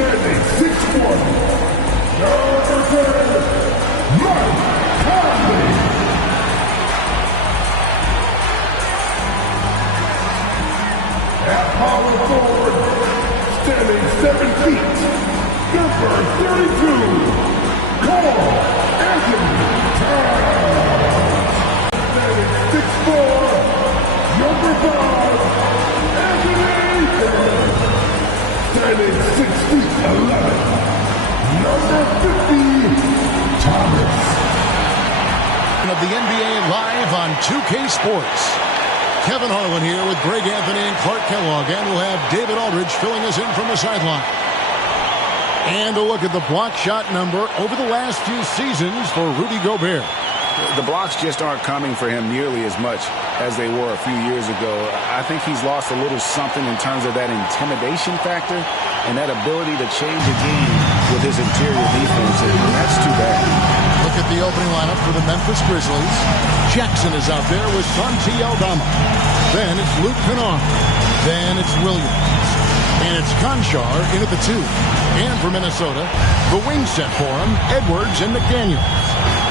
Standing 6'1", number 10, Mike Conley. At power forward, standing 7 feet, number 32, Carl Anthony Towns. Standing 6'4", number 5, Anthony Towns. Standing 6 feet 11, number 50, Thomas. Of the NBA live on 2K Sports. Kevin Harlan here with Greg Anthony and Clark Kellogg, and we'll have David Aldridge filling us in from the sideline. And a look at the block shot number over the last few seasons for Rudy Gobert. The blocks just aren't coming for him nearly as much as they were a few years ago. I think he's lost a little something in terms of that intimidation factor and that ability to change a game with his interior defense, and that's too bad. Look at the opening lineup for the Memphis Grizzlies. Jackson is out there with Santi Aldama. Then it's Luke Kennard. Then it's Williams. And it's Conchar in at the 2. And for Minnesota, the wing set for him, Edwards and McDaniels.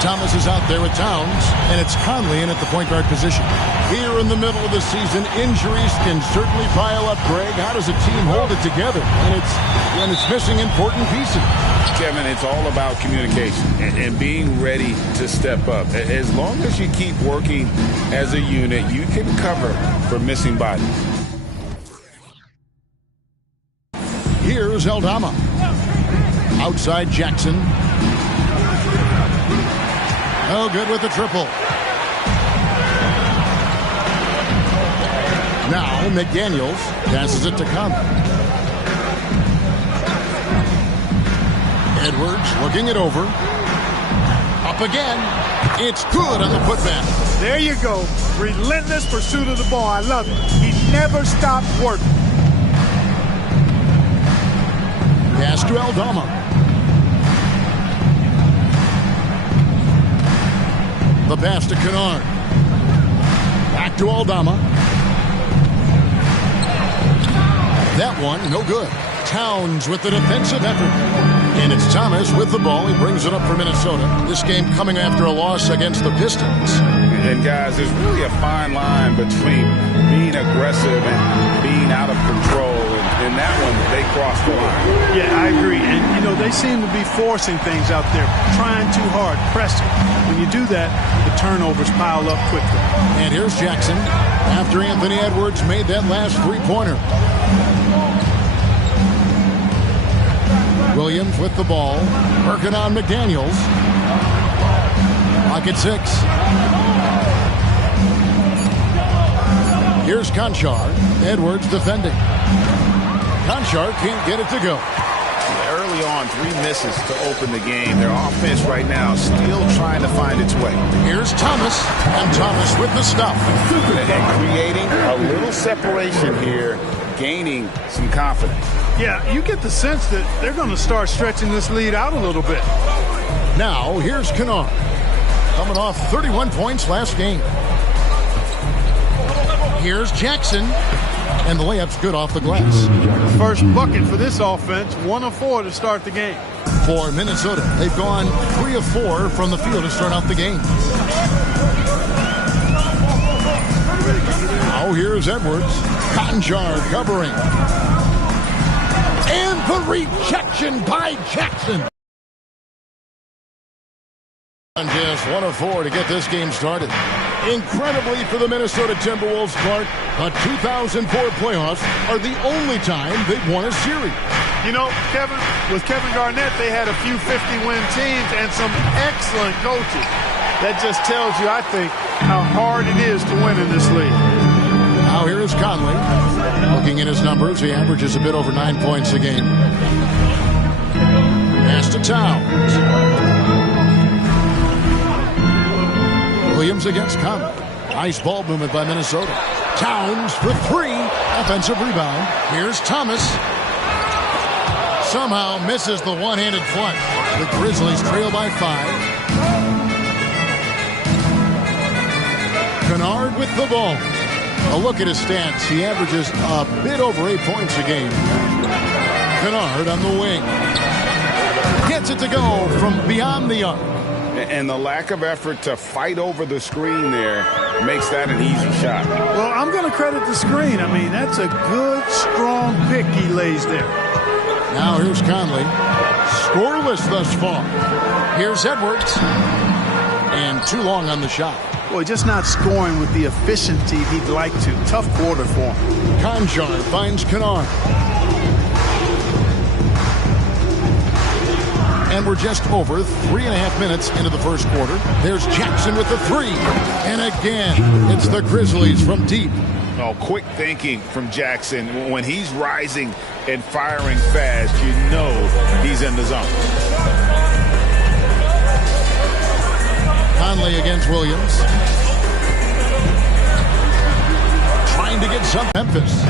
Thomas is out there with Towns, and it's Conley in at the point guard position. Here in the middle of the season, injuries can certainly pile up, Greg. How does a team hold it together when it's missing important pieces? Kevin, it's all about communication and being ready to step up. As long as you keep working as a unit, you can cover for missing bodies. Here's Aldama. Outside Jackson. Oh, good with the triple. Now McDaniels passes it to Conley. Edwards looking it over. Up again. It's good on the putback. There you go. Relentless pursuit of the ball. I love it. He never stopped working. Pass to Aldama. The pass to Kennard. Back to Aldama. That one, no good. Towns with the defensive effort. And it's Thomas with the ball. He brings it up for Minnesota. This game coming after a loss against the Pistons. And guys, there's really a fine line between being aggressive and being out of control. And that one, they crossed the line. Yeah, I agree. And, you know, they seem to be forcing things out there, trying too hard, pressing. When you do that, the turnovers pile up quickly. And here's Jackson after Anthony Edwards made that last three-pointer. Williams with the ball, working on McDaniels. Clock at 6. Here's Conchar. Edwards defending. Conchar can't get it to go. Early on, 3 misses to open the game. Their offense right now still trying to find its way. Here's Thomas, and Thomas with the stuff. And creating a little separation here, gaining some confidence. Yeah, you get the sense that they're going to start stretching this lead out a little bit. Now, here's Kennard, coming off 31 points last game. Here's Jackson, and the layup's good off the glass. First bucket for this offense, 1 of 4 to start the game. For Minnesota, they've gone 3 of 4 from the field to start out the game. Now here's Edwards. Conchar covering. And the rejection by Jackson. And just 1 of 4 to get this game started. Incredibly for the Minnesota Timberwolves, Clark, the 2004 playoffs are the only time they've won a series. You know, Kevin, with Kevin Garnett, they had a few 50-win teams and some excellent coaches. That just tells you, I think, how hard it is to win in this league. Now here is Conley. Looking at his numbers, he averages a bit over 9 points a game. Pass to Towns. Williams against Conley. Nice ball movement by Minnesota. Towns for 3. Offensive rebound. Here's Thomas. Somehow misses the one-handed flush. The Grizzlies trail by 5. Kennard with the ball. A look at his stats. He averages a bit over 8 points a game. Kennard on the wing. Gets it to go from beyond the arc. And the lack of effort to fight over the screen there makes that an easy shot. Well, I'm going to credit the screen. I mean, that's a good, strong pick he lays there. Now here's Conley. Scoreless thus far. Here's Edwards. And too long on the shot. Boy, just not scoring with the efficiency he'd like to. Tough quarter for him. Conchar finds Kennard. And we're just over 3.5 minutes into the first quarter. There's Jackson with the three. And again, it's the Grizzlies from deep. Oh, quick thinking from Jackson. When he's rising and firing fast, you know he's in the zone. Conley against Williams. Trying to get some Memphis.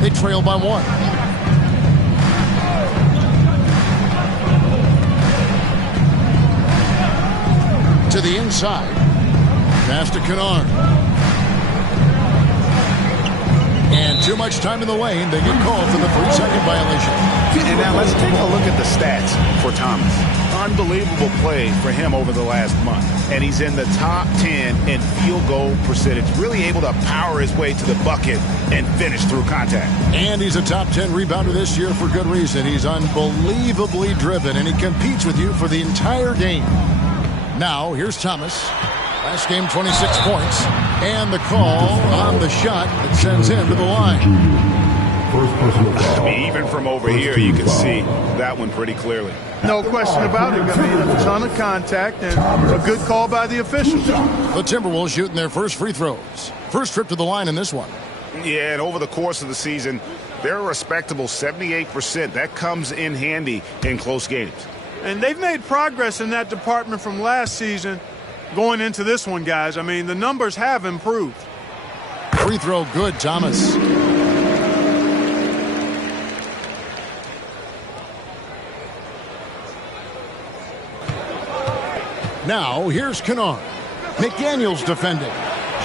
They trail by 1. To the inside. Pass to Kennard. And too much time in the lane. They get called for the 3-second violation. And now let's take a look at the stats for Thomas. Unbelievable play for him over the last month. And he's in the top 10 in field goal percentage. Really able to power his way to the bucket and finish through contact. And he's a top 10 rebounder this year for good reason. He's unbelievably driven, and he competes with you for the entire game. Now, here's Thomas. Last game, 26 points. And the call on the shot that sends him to the line. I mean, even from over here, you can see that one pretty clearly. No question about it. I mean, a ton of contact and a good call by the officials. The Timberwolves shooting their first free throws. First trip to the line in this one. Yeah, and over the course of the season, they're a respectable 78%. That comes in handy in close games. And they've made progress in that department from last season going into this one, guys. I mean, the numbers have improved. Free throw good, Thomas. Now, here's Kennard. McDaniels defending.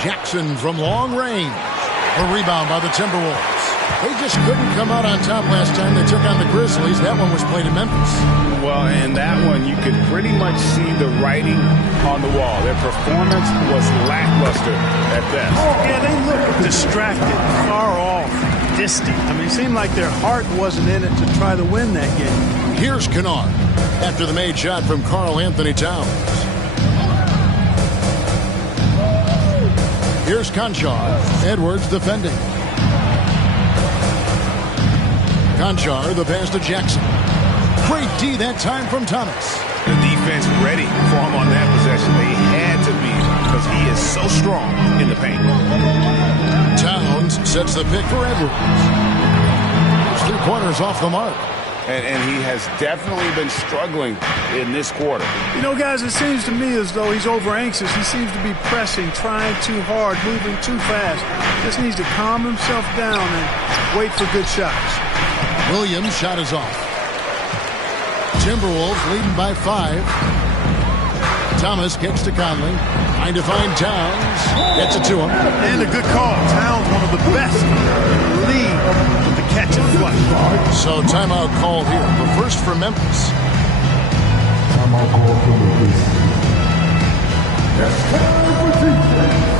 Jackson from long range. A rebound by the Timberwolves. They just couldn't come out on top last time they took on the Grizzlies. That one was played in Memphis. Well, in that one, you could pretty much see the writing on the wall. Their performance was lackluster at best. Yeah, they looked distracted, far off, distant. I mean, it seemed like their heart wasn't in it to try to win that game. Here's Kennard after the made shot from Karl Anthony Towns. Here's Conchar. Edwards defending. Conchar, the pass to Jackson. Great D that time from Thomas. The defense ready for him on that possession. They had to be because he is so strong in the paint. Towns sets the pick for Edwards. His 3 pointers off the mark. And he has definitely been struggling in this quarter. You know, guys, it seems to me as though he's over anxious. He seems to be pressing, trying too hard, moving too fast. Just needs to calm himself down and wait for good shots. Williams' shot is off. Timberwolves leading by 5. Thomas kicks to Conley. Trying to find Towns. Gets it to him. And a good call. Towns, one of the best in the league with the catch and flush. So timeout called here. But first for Memphis. Timeout call for Memphis. That's time for defense.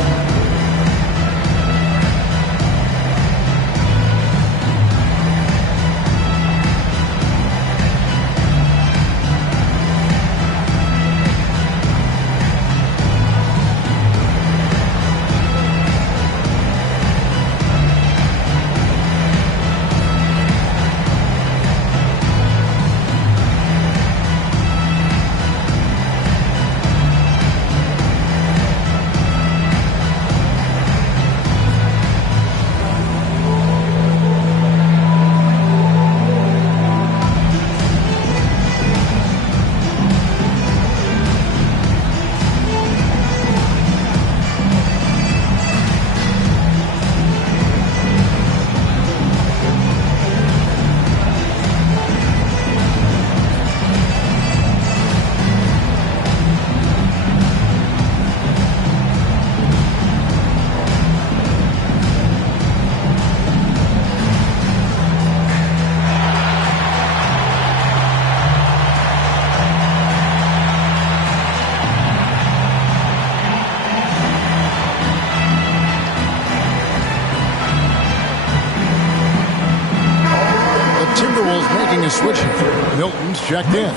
switching. Milton's checked in.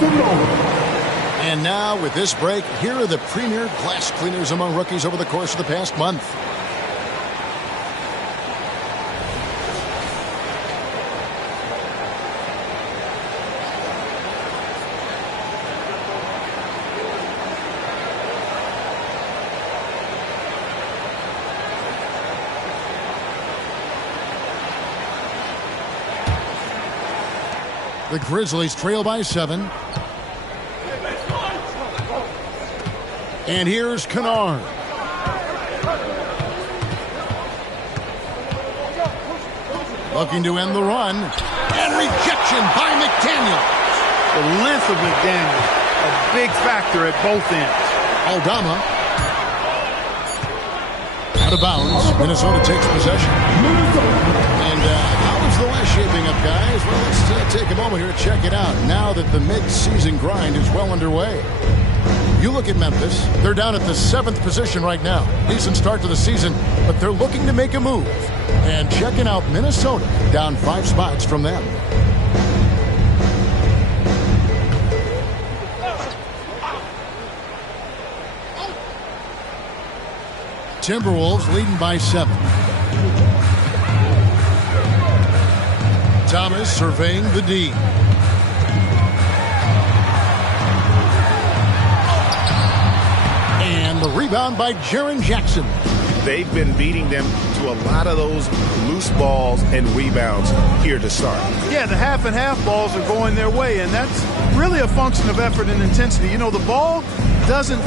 And now, with this break, here are the premier glass cleaners among rookies over the course of the past month. The Grizzlies trail by 7. And here's Kennard. Looking to end the run. And rejection by McDaniel. The length of McDaniel, a big factor at both ends. Aldama. Out of bounds. Minnesota takes possession. And how is the West shaping up, guys? Well, let's take a moment here to check it out. Now that the mid-season grind is well underway. You look at Memphis. They're down at the 7th position right now. Decent start to the season, but they're looking to make a move. And checking out Minnesota, down 5 spots from them. Timberwolves leading by 7. Thomas surveying the D. And the rebound by Jaren Jackson. They've been beating them to a lot of those loose balls and rebounds here to start. Yeah, the half and half balls are going their way, and that's really a function of effort and intensity. You know, the ball doesn't